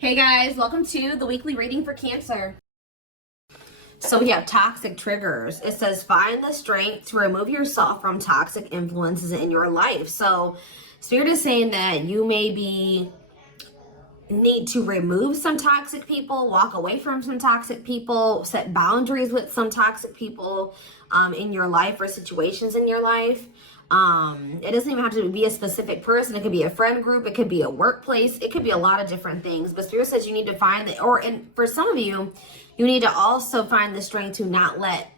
Hey guys, welcome to the weekly reading for Cancer. So we have toxic triggers. It says find the strength to remove yourself from toxic influences in your life. So Spirit is saying that you maybe need to remove some toxic people, walk away from some toxic people, set boundaries with some toxic people in your life or situations in your life. It doesn't even have to be a specific person. It could be a friend group. It could be a workplace. It could be a lot of different things. But Spirit says you need to find the, and for some of you, you need to also find the strength to not let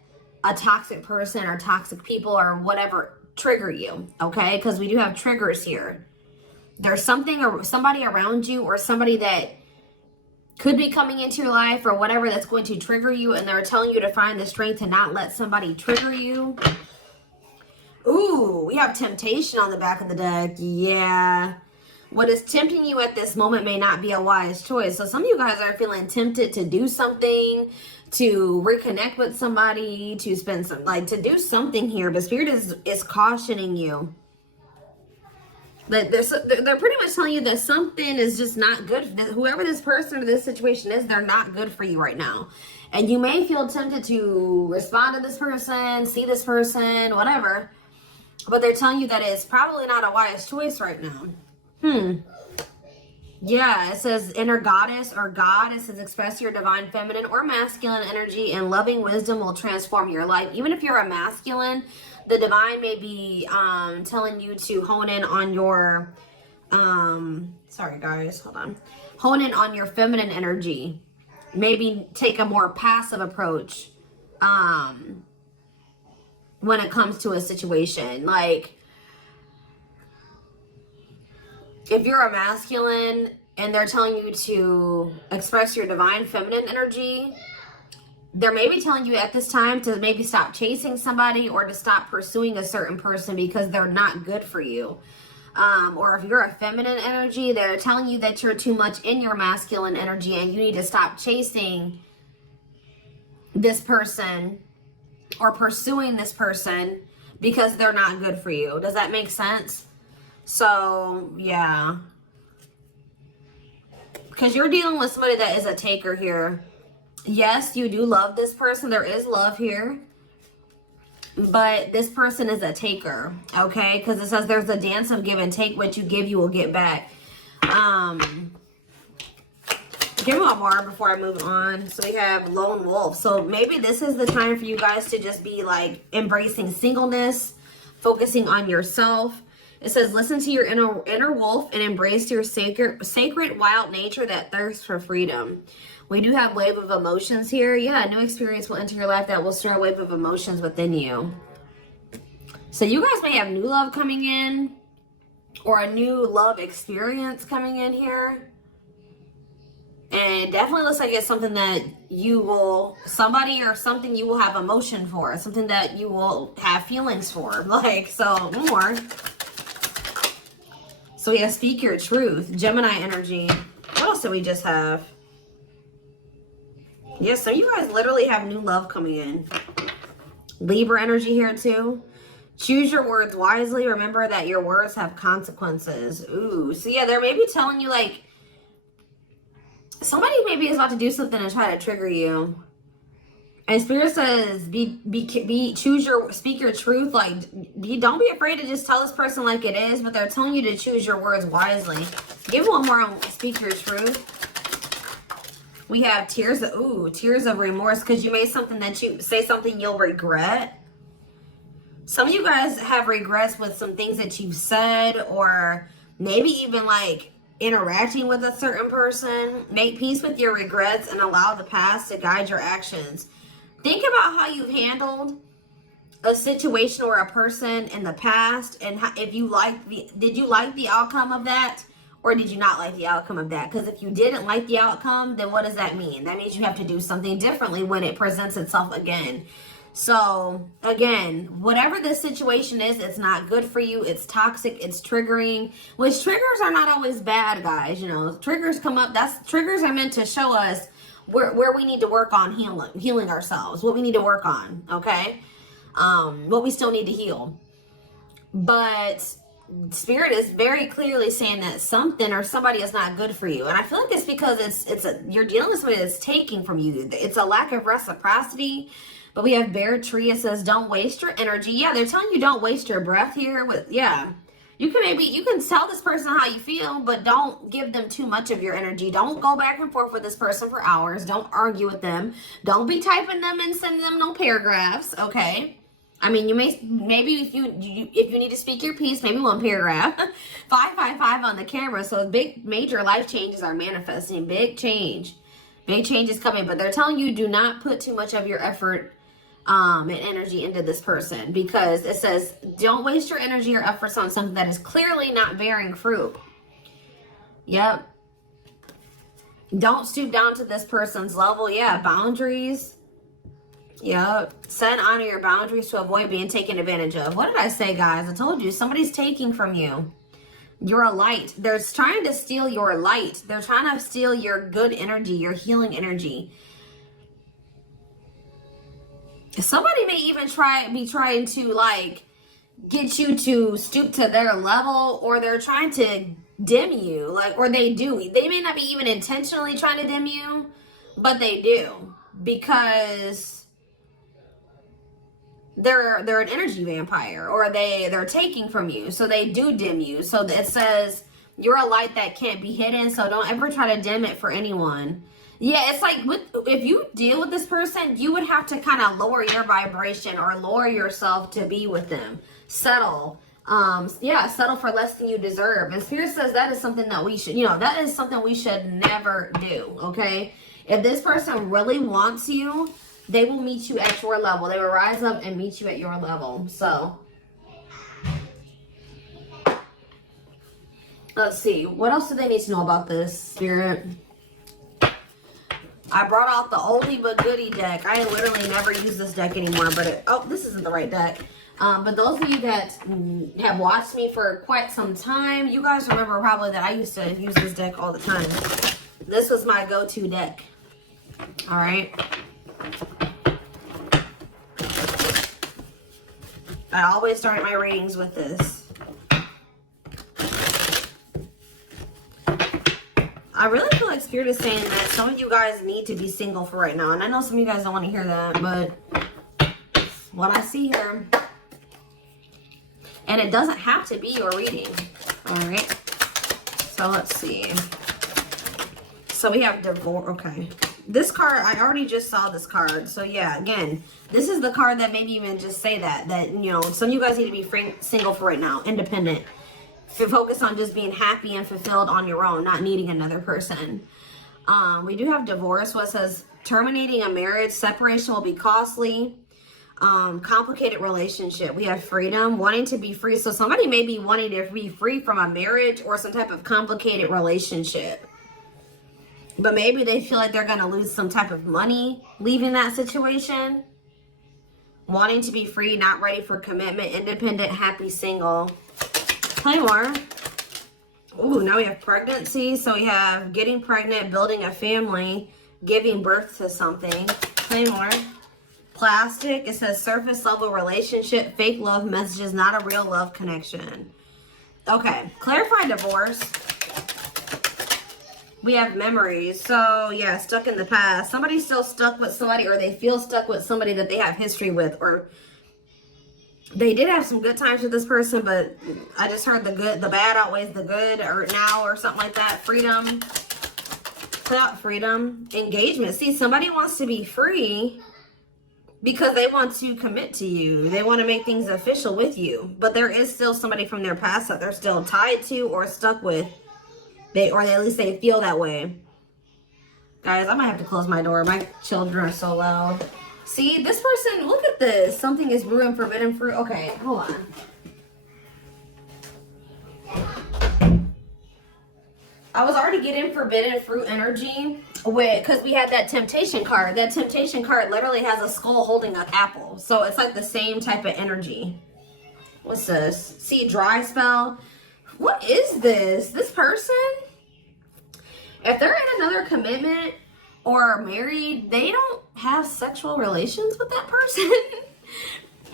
a toxic person or toxic people or whatever trigger you. Okay, because we do have triggers here. There's something or somebody around you or somebody that could be coming into your life or whatever that's going to trigger you, and they're telling you to find the strength to not let somebody trigger you. Ooh, we have temptation on the back of the deck. Yeah. What is tempting you at this moment may not be a wise choice. So some of you guys are feeling tempted to do something, to reconnect with somebody, to spend some, to do something here. But Spirit is cautioning you. They're pretty much telling you that something is just not good. Whoever this person or this situation is, they're not good for you right now. And you may feel tempted to respond to this person, see this person, whatever. But they're telling you that it's probably not a wise choice right now. Yeah, it says inner goddess or God. It says express your divine feminine or masculine energy, and loving wisdom will transform your life. Even if you're a masculine, the divine may be telling you to hone in on your, sorry guys, hold on. Hone in on your feminine energy. Maybe take a more passive approach when it comes to a situation. Like, if you're a masculine and they're telling you to express your divine feminine energy, they're maybe telling you at this time to maybe stop chasing somebody or to stop pursuing a certain person because they're not good for you. Or if you're a feminine energy, they're telling you that you're too much in your masculine energy and you need to stop chasing this person or pursuing this person because they're not good for you. Does that make sense? So, yeah. Because you're dealing with somebody that is a taker here. Yes, you do love this person. There is love here. But this person is a taker, okay? Because it says there's a dance of give and take. What you give, you will get back. Give me one more before I move on. So we have lone wolf. So maybe this is the time for you guys to just be like embracing singleness, focusing on yourself. It says listen to your inner wolf and embrace your sacred wild nature that thirsts for freedom. We do have wave of emotions here. Yeah, a new experience will enter your life that will stir a wave of emotions within you. So you guys may have new love coming in or a new love experience coming in here. And it definitely looks like it's something that you will, somebody or something you will have emotion for. Something that you will have feelings for. Like, so more. So yeah, speak your truth. Gemini energy. What else do we just have? Yes, so you guys literally have new love coming in. Libra energy here too. Choose your words wisely. Remember that your words have consequences. Ooh, so yeah, they're maybe telling you like, somebody maybe is about to do something and try to trigger you. And Spirit says, speak your truth. Like, don't be afraid to just tell this person like it is, but they're telling you to choose your words wisely. Give one more on speak your truth. We have tears of remorse, because you made something that you say something you'll regret. Some of you guys have regrets with some things that you've said, or maybe even like interacting with a certain person. Make peace with your regrets and allow the past to guide your actions. Think about how you've handled a situation or a person in the past, and how, if you did you like the outcome of that, or did you not like the outcome of that? Because if you didn't like the outcome, then what does that mean? That means you have to do something differently when it presents itself again. So again, whatever this situation is, it's not good for you. It's toxic. It's triggering, which triggers are not always bad, guys. You know, triggers come up. Triggers are meant to show us where we need to work on healing ourselves, what we need to work on. Okay. What we still need to heal. But Spirit is very clearly saying that something or somebody is not good for you. And I feel like it's because you're dealing with somebody that's taking from you. It's a lack of reciprocity. But we have Bear Tree. It says, don't waste your energy. Yeah, they're telling you don't waste your breath here. You can tell this person how you feel, but don't give them too much of your energy. Don't go back and forth with this person for hours. Don't argue with them. Don't be typing them and sending them no paragraphs, okay? I mean, maybe if you need to speak your piece, maybe one paragraph. 555 on the camera. So big, major life changes are manifesting. Big change. Big change is coming. But they're telling you do not put too much of your effort and energy into this person, because it says don't waste your energy or efforts on something that is clearly not bearing fruit. Yep. Don't stoop down to this person's level. Yeah, boundaries. Yep. Set and honor your boundaries to avoid being taken advantage of. What did I say, guys? I told you somebody's taking from you. You're a light. They're trying to steal your light. They're trying to steal your good energy, your healing energy. Somebody may even be trying to like get you to stoop to their level, or they're trying to dim you, like, or they do. They may not be even intentionally trying to dim you, but they do, because they're an energy vampire, or they're taking from you, so they do dim you. So it says you're a light that can't be hidden, so don't ever try to dim it for anyone. Yeah, it's like if you deal with this person, you would have to kind of lower your vibration or lower yourself to be with them. Settle. Settle for less than you deserve. And Spirit says that is something that we should, that is something we should never do, okay? If this person really wants you, they will meet you at your level. They will rise up and meet you at your level. So, let's see. What else do they need to know about this, Spirit? I brought out the oldie but goodie deck. I literally never use this deck anymore, but this isn't the right deck. But those of you that have watched me for quite some time, you guys remember probably that I used to use this deck all the time. This was my go-to deck. All right. I always start my readings with this. I really feel like Spirit is saying that some of you guys need to be single for right now. And I know some of you guys don't want to hear that, but what I see here. And it doesn't have to be your reading. All right. So let's see. So we have divorce. Okay. This card, I already just saw this card. So yeah, again, this is the card that maybe even just say that some of you guys need to be single for right now. Independent. Focus on just being happy and fulfilled on your own, not needing another person. We do have divorce. What says terminating a marriage, separation will be costly. Complicated relationship. We have freedom, wanting to be free. So somebody may be wanting to be free from a marriage or some type of complicated relationship. But maybe they feel like they're going to lose some type of money leaving that situation. Wanting to be free, not ready for commitment, independent, happy, single. Play more. Ooh, now we have pregnancy. So we have getting pregnant, building a family, giving birth to something. Play more. Plastic. It says surface level relationship, fake love messages, not a real love connection. Okay. Clarify divorce. We have memories. So yeah, stuck in the past. Somebody's still stuck with somebody, or they feel stuck with somebody that they have history with, or they did have some good times with this person, but I just heard the bad outweighs the good, or now, or something like that. Freedom. Freedom. Engagement. See, somebody wants to be free because they want to commit to you. They want to make things official with you. But there is still somebody from their past that they're still tied to or stuck with. Or at least they feel that way. Guys, I might have to close my door. My children are so loud. See, this person, look at this. Something is brewing forbidden fruit. Okay, hold on. I was already getting forbidden fruit energy because we had that temptation card. That temptation card literally has a skull holding an apple. So it's like the same type of energy. What's this? See, dry spell. What is this? This person, if they're in another commitment or married, they don't have sexual relations with that person.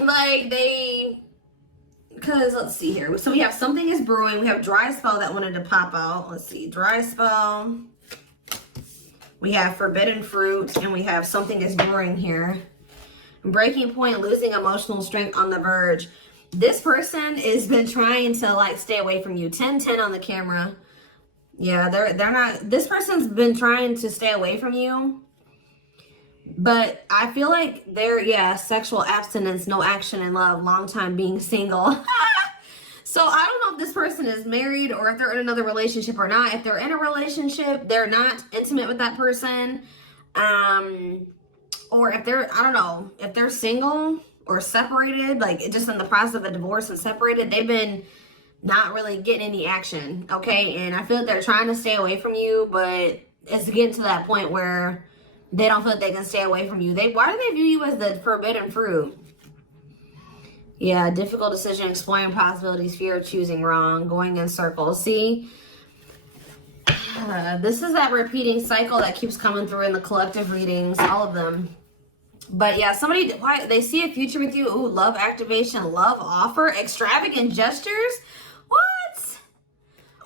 Like because let's see here. So we have something is brewing. We have dry spell that wanted to pop out. Let's see, dry spell. We have forbidden fruit, and we have something is brewing here. Breaking point, losing emotional strength, on the verge. This person has been trying to like stay away from you. 10-10 on the camera. Yeah, they're not. This person's been trying to stay away from you. But I feel like they're, yeah, sexual abstinence, no action in love, long time being single. So I don't know if this person is married or if they're in another relationship or not. If they're in a relationship, they're not intimate with that person. Or if they're, I don't know, if they're single or separated, like just in the process of a divorce and separated, they've been not really getting any action, okay? And I feel like they're trying to stay away from you, but it's getting to that point where they don't feel like they can stay away from you. Why do they view you as the forbidden fruit? Yeah, difficult decision, exploring possibilities, fear of choosing wrong, going in circles. See, this is that repeating cycle that keeps coming through in the collective readings, all of them. But yeah, somebody, why they see a future with you. Ooh, love activation, love offer, extravagant gestures. What?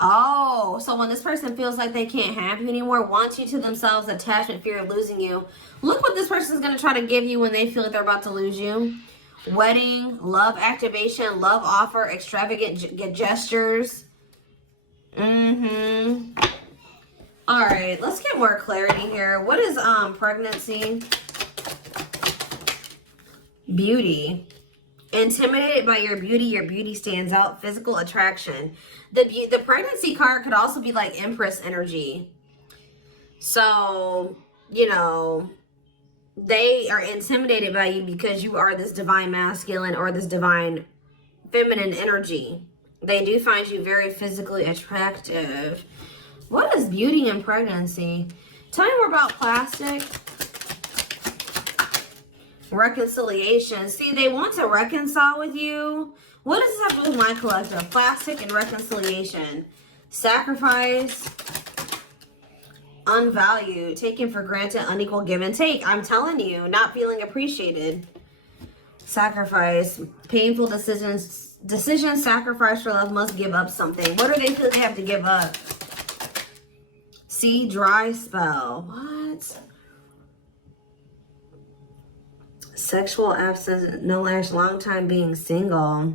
Oh, so when this person feels like they can't have you anymore, wants you to themselves, attachment, fear of losing you. Look what this person's going to try to give you when they feel like they're about to lose you. Wedding, love activation, love offer, extravagant gestures. All right, let's get more clarity here. What is pregnancy? Beauty. Intimidated by your beauty stands out. Physical attraction. The pregnancy card could also be like Empress energy. So, you know, they are intimidated by you because you are this divine masculine or this divine feminine energy. They do find you very physically attractive. What is beauty and pregnancy? Tell me more about plastic. Reconciliation. See, they want to reconcile with you. What does this have to do with my collective? Plastic and reconciliation. Sacrifice. Unvalued. Taken for granted. Unequal give and take. I'm telling you, not feeling appreciated. Sacrifice. Painful decisions. Sacrifice for love, must give up something. What do they feel they have to give up? See, dry spell. What? Sexual absence, no lash, long time being single.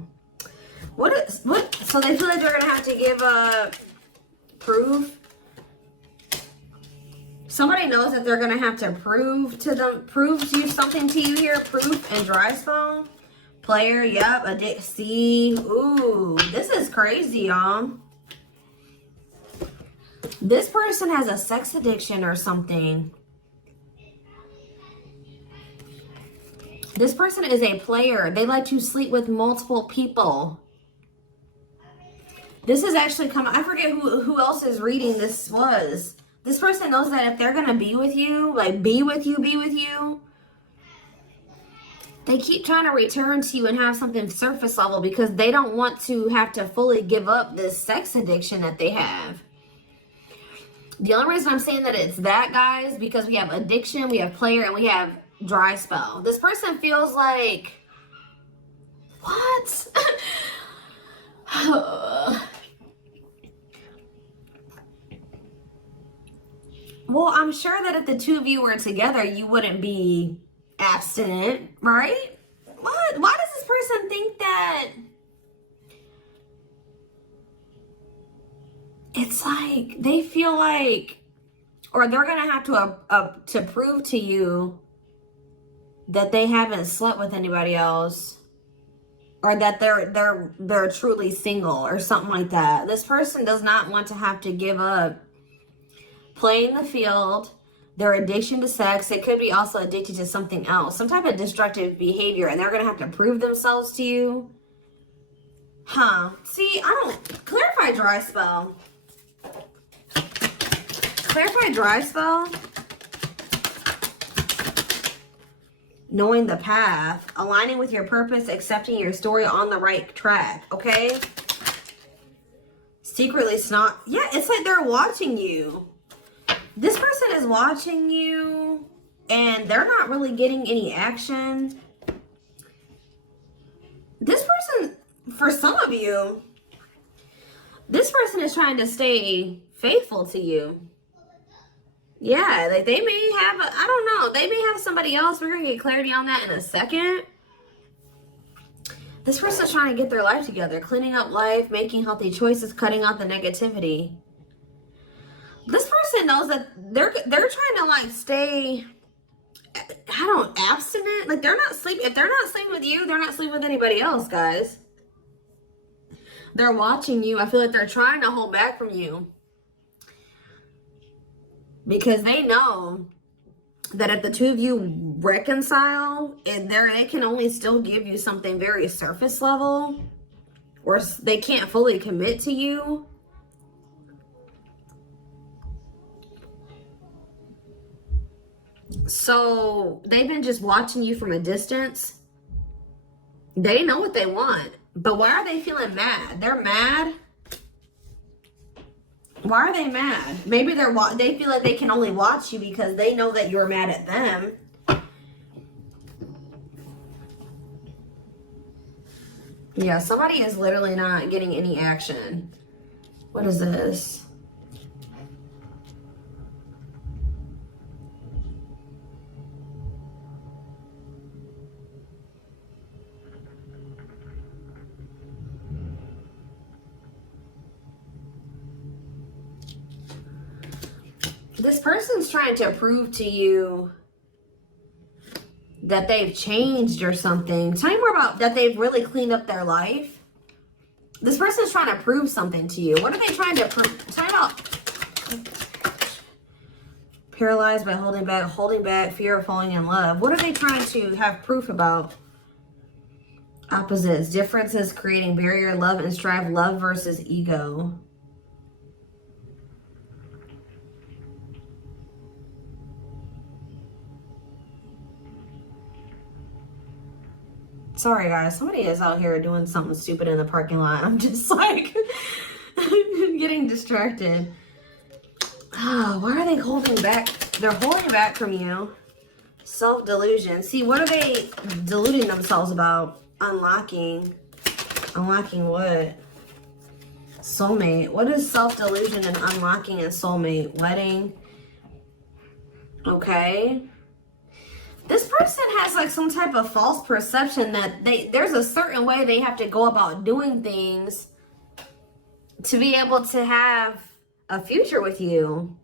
What? So they feel like they're gonna have to give proof. Somebody knows that they're gonna have to prove to you something to you here. Proof and dry spell. Player, yep. See, ooh, this is crazy, y'all. This person has a sex addiction or something. This person is a player. They like to sleep with multiple people. This is actually coming. I forget who else's reading this was. This person knows that if they're going to be with you, like be with you, they keep trying to return to you and have something surface level because they don't want to have to fully give up this sex addiction that they have. The only reason I'm saying that it's that, guys, because we have addiction, we have player, and we have dry spell. This person feels like, what? Well, I'm sure that if the two of you were together, you wouldn't be abstinent, right? What? Why does this person think that? It's like they feel like, or they're gonna have to prove to you that they haven't slept with anybody else, or that they're truly single or something like that. This person does not want to have to give up playing the field, their addiction to sex. They could be also addicted to something else, some type of destructive behavior, and they're going to have to prove themselves to you. Huh. See, I don't... Clarify dry spell. Clarify dry spell. Knowing the path, aligning with your purpose, accepting your story, on the right track, okay? Secretly snot. Yeah, it's like they're watching you. This person is watching you, and they're not really getting any action. This person, for some of you, this person is trying to stay faithful to you. Yeah, like they may have, I don't know, they may have somebody else. We're going to get clarity on that in a second. This person's trying to get their life together, cleaning up life, making healthy choices, cutting out the negativity. This person knows that they're trying to like stay, abstinent. Like they're not sleeping. If they're not sleeping with you, they're not sleeping with anybody else, guys. They're watching you. I feel like they're trying to hold back from you. Because they know that if the two of you reconcile, and they can only still give you something very surface level, or they can't fully commit to you. So they've been just watching you from a distance. They know what they want, but why are they feeling mad? They're mad. Why are they mad? Maybe they feel like they can only watch you because they know that you're mad at them. Yeah, somebody is literally not getting any action. What is this? This person's trying to prove to you that they've changed or something. Tell me more about that. They've really cleaned up their life. This person's trying to prove something to you. What are they trying to prove? Tell me about paralyzed by holding back, fear of falling in love. What are they trying to have proof about? Opposites, differences, creating barrier, love and strive, love versus ego. Sorry, guys. Somebody is out here doing something stupid in the parking lot. I'm just like getting distracted. Oh, why are they holding back? They're holding back from you. Self-delusion. See, what are they deluding themselves about? Unlocking. Unlocking what? Soulmate. What is self-delusion and unlocking and soulmate? Wedding. Okay. This person has like some type of false perception that there's a certain way they have to go about doing things to be able to have a future with you.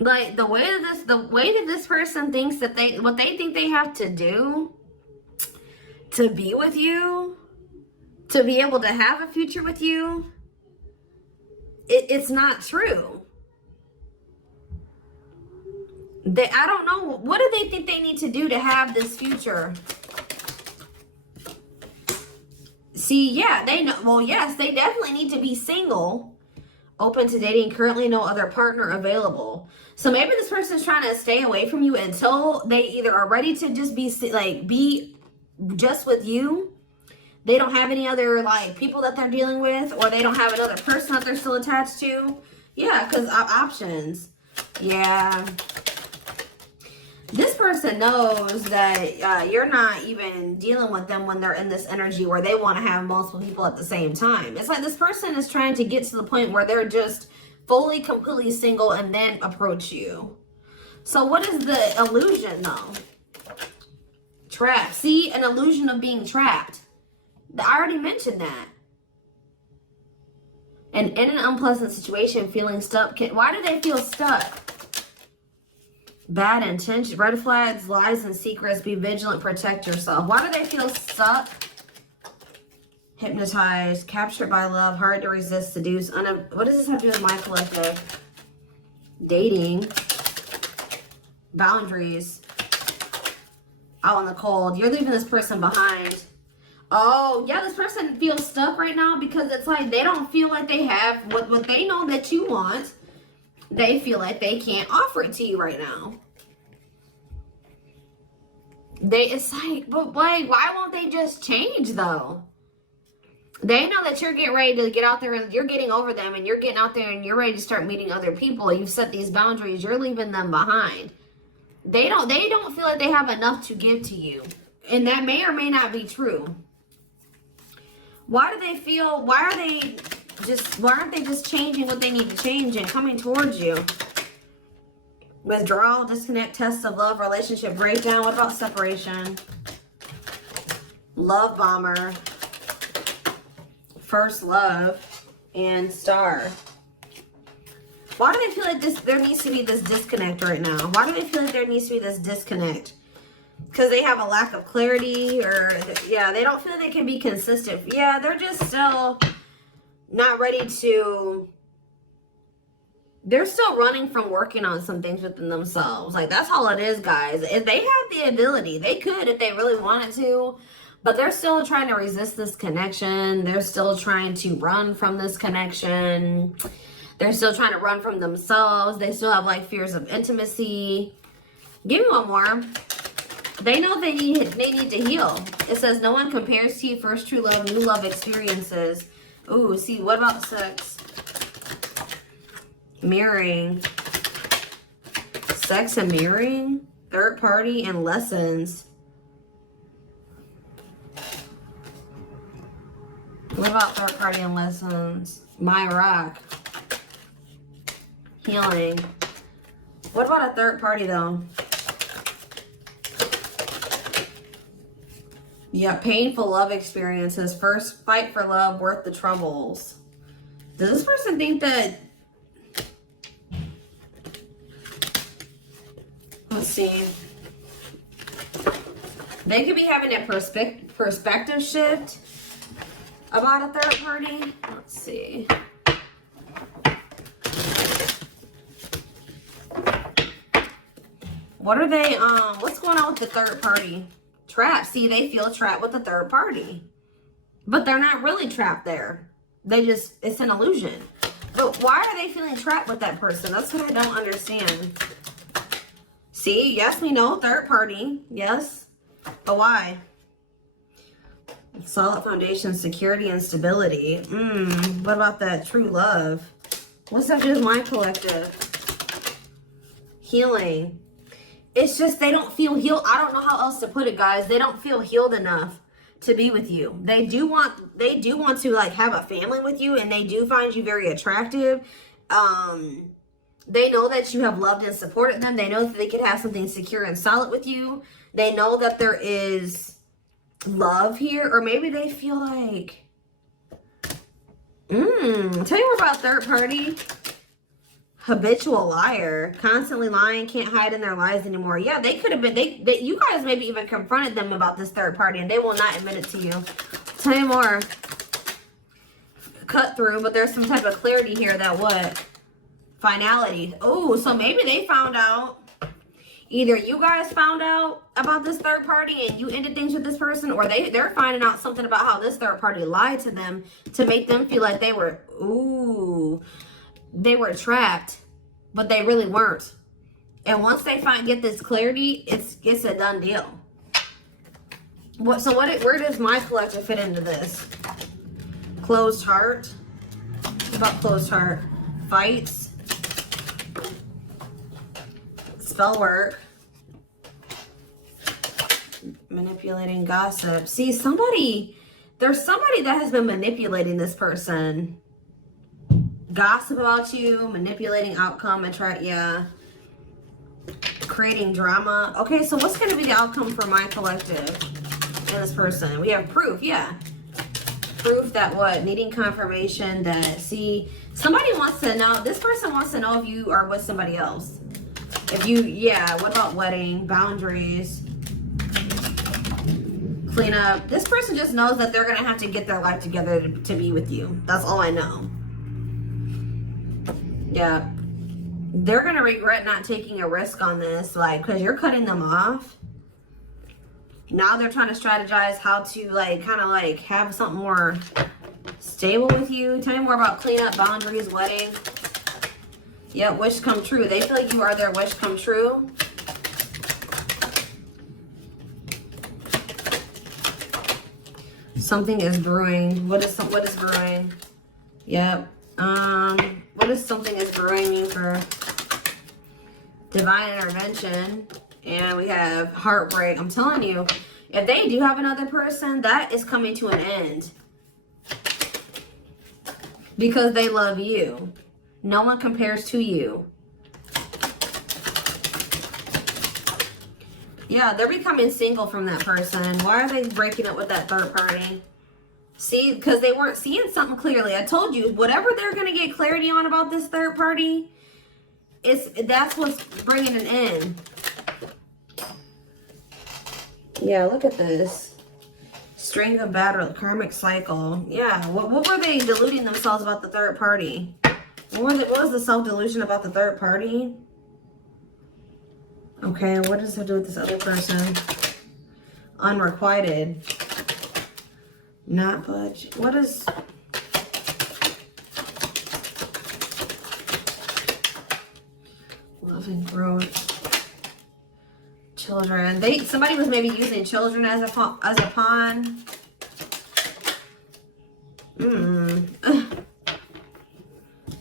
Like the way that this person thinks that what they think they have to do to be with you, to be able to have a future with you, it's not true. I don't know. What do they think they need to do to have this future? See, yeah, they know. Well, yes, they definitely need to be single, open to dating, currently no other partner available. So maybe this person's trying to stay away from you until they either are ready to just be just with you. They don't have any other like people that they're dealing with, or they don't have another person that they're still attached to. Yeah, because options. Yeah. This person knows that you're not even dealing with them when they're in this energy where they want to have multiple people at the same time. It's like this person is trying to get to the point where they're just fully, completely single and then approach you. So what is the illusion though? Trapped. See, an illusion of being trapped. I already mentioned that. And in an unpleasant situation, feeling stuck. Why do they feel stuck? Bad intention, red flags, lies and secrets, be vigilant, protect yourself. Why do they feel stuck? Hypnotized, captured by love, hard to resist, seduce. What does this have to do with my collective? Dating. Boundaries. Out in the cold. You're leaving this person behind. Oh, yeah, this person feels stuck right now because it's like they don't feel like they have what they know that you want. They feel like they can't offer it to you right now. It's like, but like, why won't they just change though? They know that you're getting ready to get out there and you're getting over them and you're getting out there and you're ready to start meeting other people. You've set these boundaries. You're leaving them behind. They don't feel like they have enough to give to you. And that may or may not be true. Why do they feel, why aren't they just changing what they need to change and coming towards you? Withdrawal, disconnect, test of love, relationship breakdown. What about separation? Love bomber, first love, and star. Why do they feel like there needs to be this disconnect right now? Why do they feel like there needs to be this disconnect? Because they have a lack of clarity, or yeah, they don't feel they can be consistent. Yeah, they're just still not ready to, they're still running from working on some things within themselves. Like, that's all it is, guys. If they have the ability, they could if they really wanted to, but they're still trying to resist this connection. They're still trying to run from this connection. They're still trying to run from themselves. They still have like fears of intimacy. Give me one more. They know they need to heal. It says no one compares to you. First true love, new love experiences. Ooh, see, what about sex? Mirroring. Sex and mirroring. Third party and lessons. What about third party and lessons? My rock. Healing. What about a third party though? Yeah, painful love experiences. First fight for love, worth the troubles. Does this person think that... Let's see. They could be having a perspective shift about a third party. Let's see. What are they, what's going on with the third party? Trapped. See, they feel trapped with the third party. But they're not really trapped there. They just, it's an illusion. But why are they feeling trapped with that person? That's what I don't understand. See, yes, we know, third party. Yes. But why? Solid foundation, security, and stability. What about that true love? What's up with my collective? Healing. It's just they don't feel healed. I don't know how else to put it, guys. They don't feel healed enough to be with you. They do want to like have a family with you, and they do find you very attractive. They know that you have loved and supported them. They know that they could have something secure and solid with you. They know that there is love here, or maybe they feel like tell you more about third party. Habitual liar, constantly lying, can't hide in their lies anymore. Yeah, they could have been, you guys maybe even confronted them about this third party, and they will not admit it to you. Tell you more. Cut through, but there's some type of clarity here that what? Finality. Oh, so maybe they found out. Either you guys found out about this third party and you ended things with this person, or they're finding out something about how this third party lied to them to make them feel like they were, they were trapped, but they really weren't. And once they get this clarity, it's a done deal. Where does my collective fit into this? Closed heart. What about closed heart? Fights. Spell work. Manipulating, gossip. See, there's somebody that has been manipulating this person. Gossip about you, manipulating outcome, creating drama. Okay, so what's going to be the outcome for my collective and this person? We have proof, proof that what? Needing confirmation that, see, somebody wants to know, this person wants to know if you are with somebody else. If you, what about wedding, boundaries, clean up. This person just knows that they're going to have to get their life together to be with you. That's all I know. Yeah, they're going to regret not taking a risk on this, like, because you're cutting them off. Now they're trying to strategize how to, like, kind of, like, have something more stable with you. Tell me more about cleanup, boundaries, wedding. Yeah, wish come true. They feel like you are their wish come true. Something is brewing. What is brewing? Yep. What does something is brewing mean for divine intervention? And we have heartbreak. I'm telling you, if they do have another person, that is coming to an end. Because they love you. No one compares to you. Yeah, they're becoming single from that person. Why are they breaking up with that third party? See, because they weren't seeing something clearly. I told you, whatever they're going to get clarity on about this third party, that's what's bringing an end. Yeah, look at this. String of battle, karmic cycle. Yeah, what were they deluding themselves about the third party? What was the self-delusion about the third party? Okay, what does it do with this other person? Unrequited. Not budge. What is... Love and growth. Children. Somebody was maybe using children as a pawn.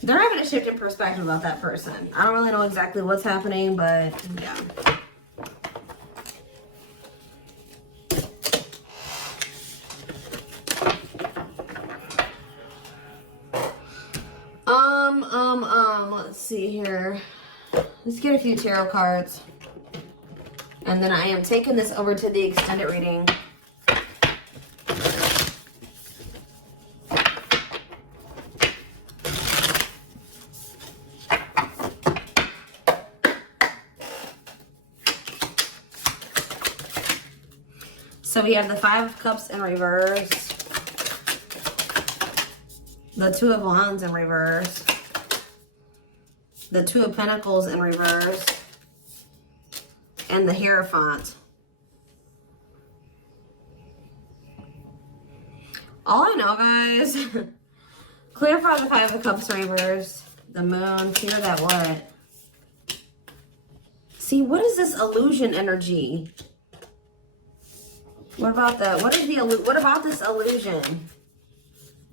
They're having a shift in perspective about that person. I don't really know exactly what's happening, but yeah. Let's see here. Let's get a few tarot cards. And then I am taking this over to the extended reading. So we have the Five of Cups in reverse, the Two of Wands in reverse, the Two of Pentacles in reverse, and the Hierophant. All I know, guys, clarify the Five of Cups in reverse, the Moon, clear that what? See, what is this illusion energy? What about that? What about this illusion?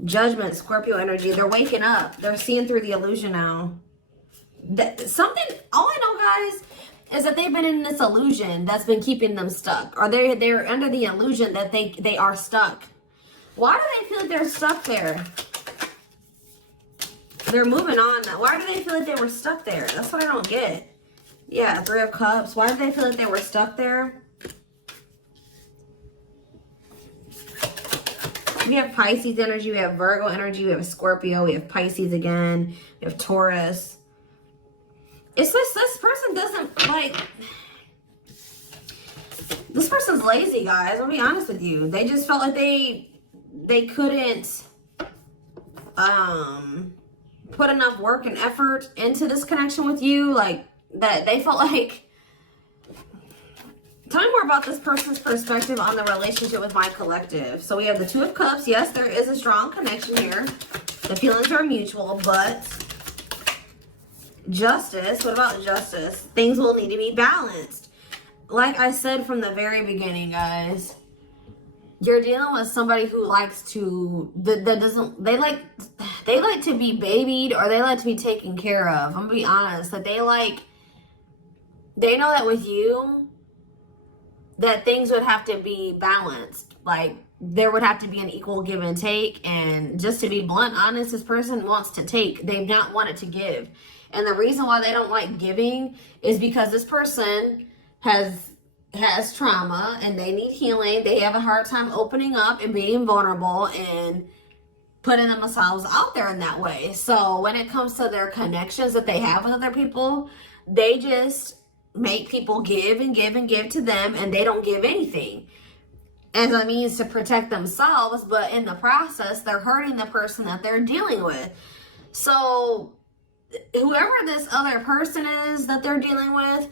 Judgment, Scorpio energy. They're waking up. They're seeing through the illusion now. All I know, guys, is that they've been in this illusion that's been keeping them stuck. Or they're under the illusion that they are stuck. Why do they feel like they're stuck there? They're moving on now. Why do they feel like they were stuck there? That's what I don't get. Yeah, Three of Cups. Why do they feel like they were stuck there? We have Pisces energy, we have Virgo energy, we have Scorpio, we have Pisces again, we have Taurus. It's just this person doesn't like... This person's lazy, guys. I'll be honest with you. They just felt like they couldn't put enough work and effort into this connection with you. Like, that they felt like... Tell me more about this person's perspective on the relationship with my collective. So we have the Two of Cups. Yes, there is a strong connection here. The feelings are mutual, but Justice. What about Justice? Things will need to be balanced. Like I said from the very beginning, guys, you're dealing with somebody who likes to they like to be babied, or they like to be taken care of. I'm gonna be honest, that they know that with you, that things would have to be balanced. Like, there would have to be an equal give and take. And just to be blunt, honest, this person wants to take. They've not wanted to give. And the reason why they don't like giving is because this person has trauma and they need healing. They have a hard time opening up and being vulnerable and putting themselves out there in that way. So when it comes to their connections that they have with other people, they just make people give and give and give to them, and they don't give anything as a means to protect themselves, but in the process they're hurting the person that they're dealing with. So whoever this other person is that they're dealing with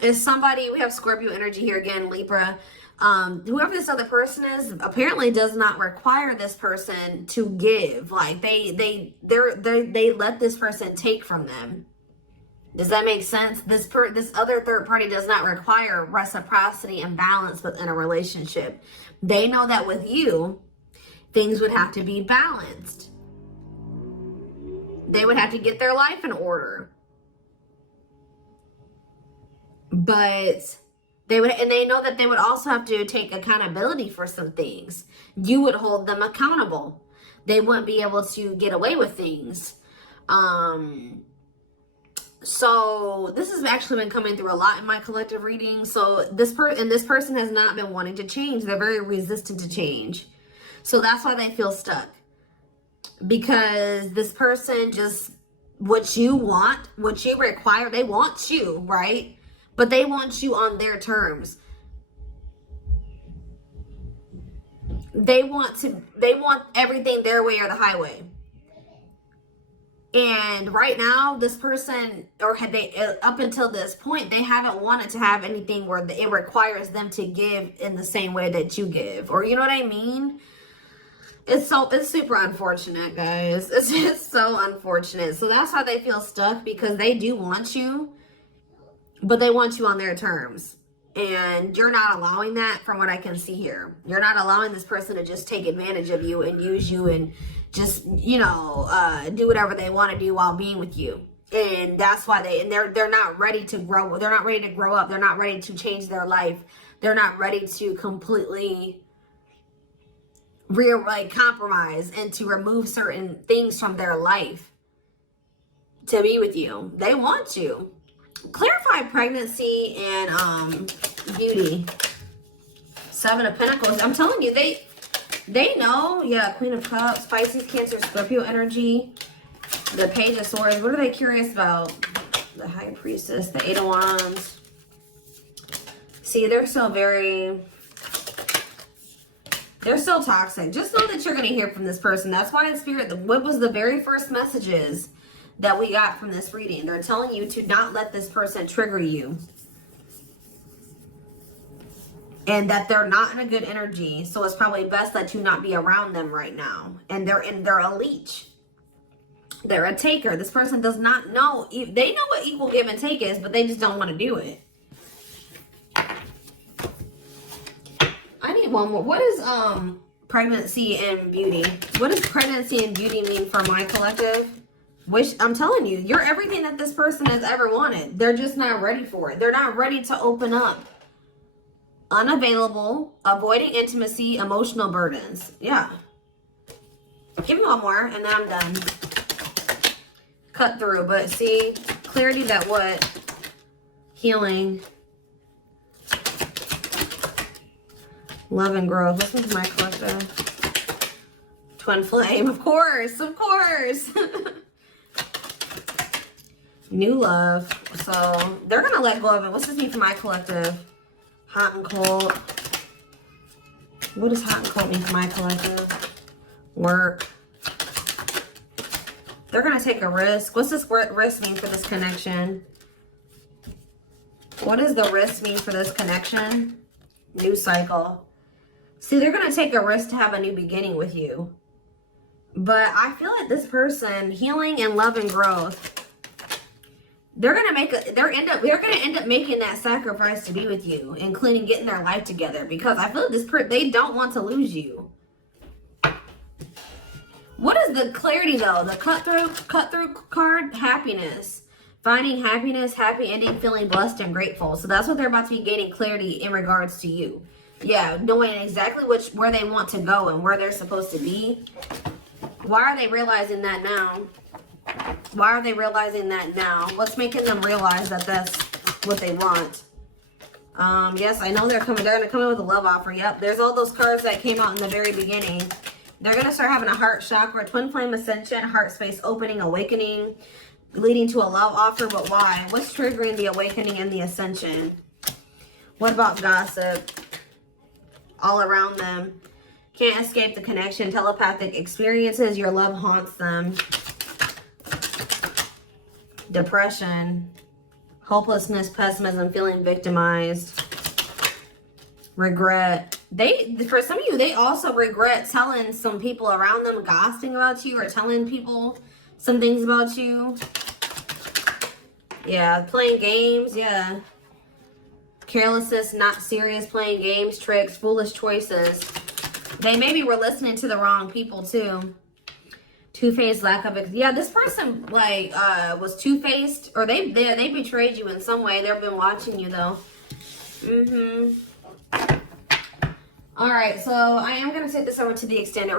is somebody, we have Scorpio energy here again, Libra. Whoever this other person is apparently does not require this person to give. Like, they let this person take from them. Does that make sense? This other third party does not require reciprocity and balance within a relationship. They know that with you, things would have to be balanced. They would have to get their life in order. But they would, and they know that they would also have to take accountability for some things. You would hold them accountable. They wouldn't be able to get away with things. So this has actually been coming through a lot in my collective reading. So this person has not been wanting to change. They're very resistant to change. So that's why they feel stuck. Because this person just, what you want, what you require, they want you, right? But they want you on their terms. They want everything their way or the highway. And right now, this person, or had they, up until this point, they haven't wanted to have anything where it requires them to give in the same way that you give. Or you know what I mean? It's super unfortunate, guys. It's just so unfortunate. So that's why they feel stuck, because they do want you, but they want you on their terms. And you're not allowing that, from what I can see here. You're not allowing this person to just take advantage of you and use you and just, you know, do whatever they want to do while being with you. And that's why they're not ready to grow. They're not ready to grow up. They're not ready to change their life. They're not ready to completely compromise and to remove certain things from their life to be with you. They want you. Clarify pregnancy and beauty. 7 of Pentacles. I'm telling you, they know. Yeah, Queen of Cups, Pisces, Cancer, Scorpio energy. The Page of Swords. What are they curious about? The High Priestess, the 8 of Wands. See, they're so toxic. Just know that you're going to hear from this person. That's why in Spirit, what was the very first messages that we got from this reading? They're telling you to not let this person trigger you. And that they're not in a good energy. So it's probably best that you not be around them right now. And they're a leech. They're a taker. This person does not know. They know what equal give and take is, but they just don't want to do it. I need one more. What is pregnancy and beauty? What does pregnancy and beauty mean for my collective? I'm telling you, you're everything that this person has ever wanted. They're just not ready for it. They're not ready to open up. Unavailable, avoiding intimacy, emotional burdens. Yeah. Give me one more and then I'm done. Cut through, but see, clarity that what? Healing. Love and growth. Listen to my collective. Twin flame, of course, of course. New love. So they're gonna let go of it. What's this mean for my collective? Hot and cold. What does hot and cold mean for my collective? Work. They're gonna take a risk. What's this risk mean for this connection? What does the risk mean for this connection? New cycle. See, they're gonna take a risk to have a new beginning with you. But I feel like this person, healing and love and growth, they're gonna end up making that sacrifice to be with you, including getting their life together, because I feel like they don't want to lose you. What is the clarity though? The cut through card, happiness. Finding happiness, happy ending, feeling blessed and grateful. So that's what they're about to be gaining clarity in regards to you. Yeah, knowing exactly where they want to go and where they're supposed to be. Why are they realizing that now? Why are they realizing that now? What's making them realize that that's what they want? Yes, I know they're gonna come in with a love offer. Yep, there's all those cards that came out in the very beginning. They're gonna start having a heart chakra, twin flame ascension, heart space opening, awakening, leading to a love offer. But why? What's triggering the awakening and the ascension? What about gossip? All around them. Can't escape the connection. Telepathic experiences. Your love haunts them. Depression. Hopelessness, pessimism, feeling victimized. Regret. For some of you, they also regret telling some people around them, gossiping about you, or telling people some things about you. Yeah, playing games. Yeah. Carelessness, not serious, playing games, tricks, foolish choices. They maybe were listening to the wrong people too. Two-faced, lack of yeah, this person like was two-faced, or they betrayed you in some way. They've been watching you though. All right, so I am gonna take this over to the extended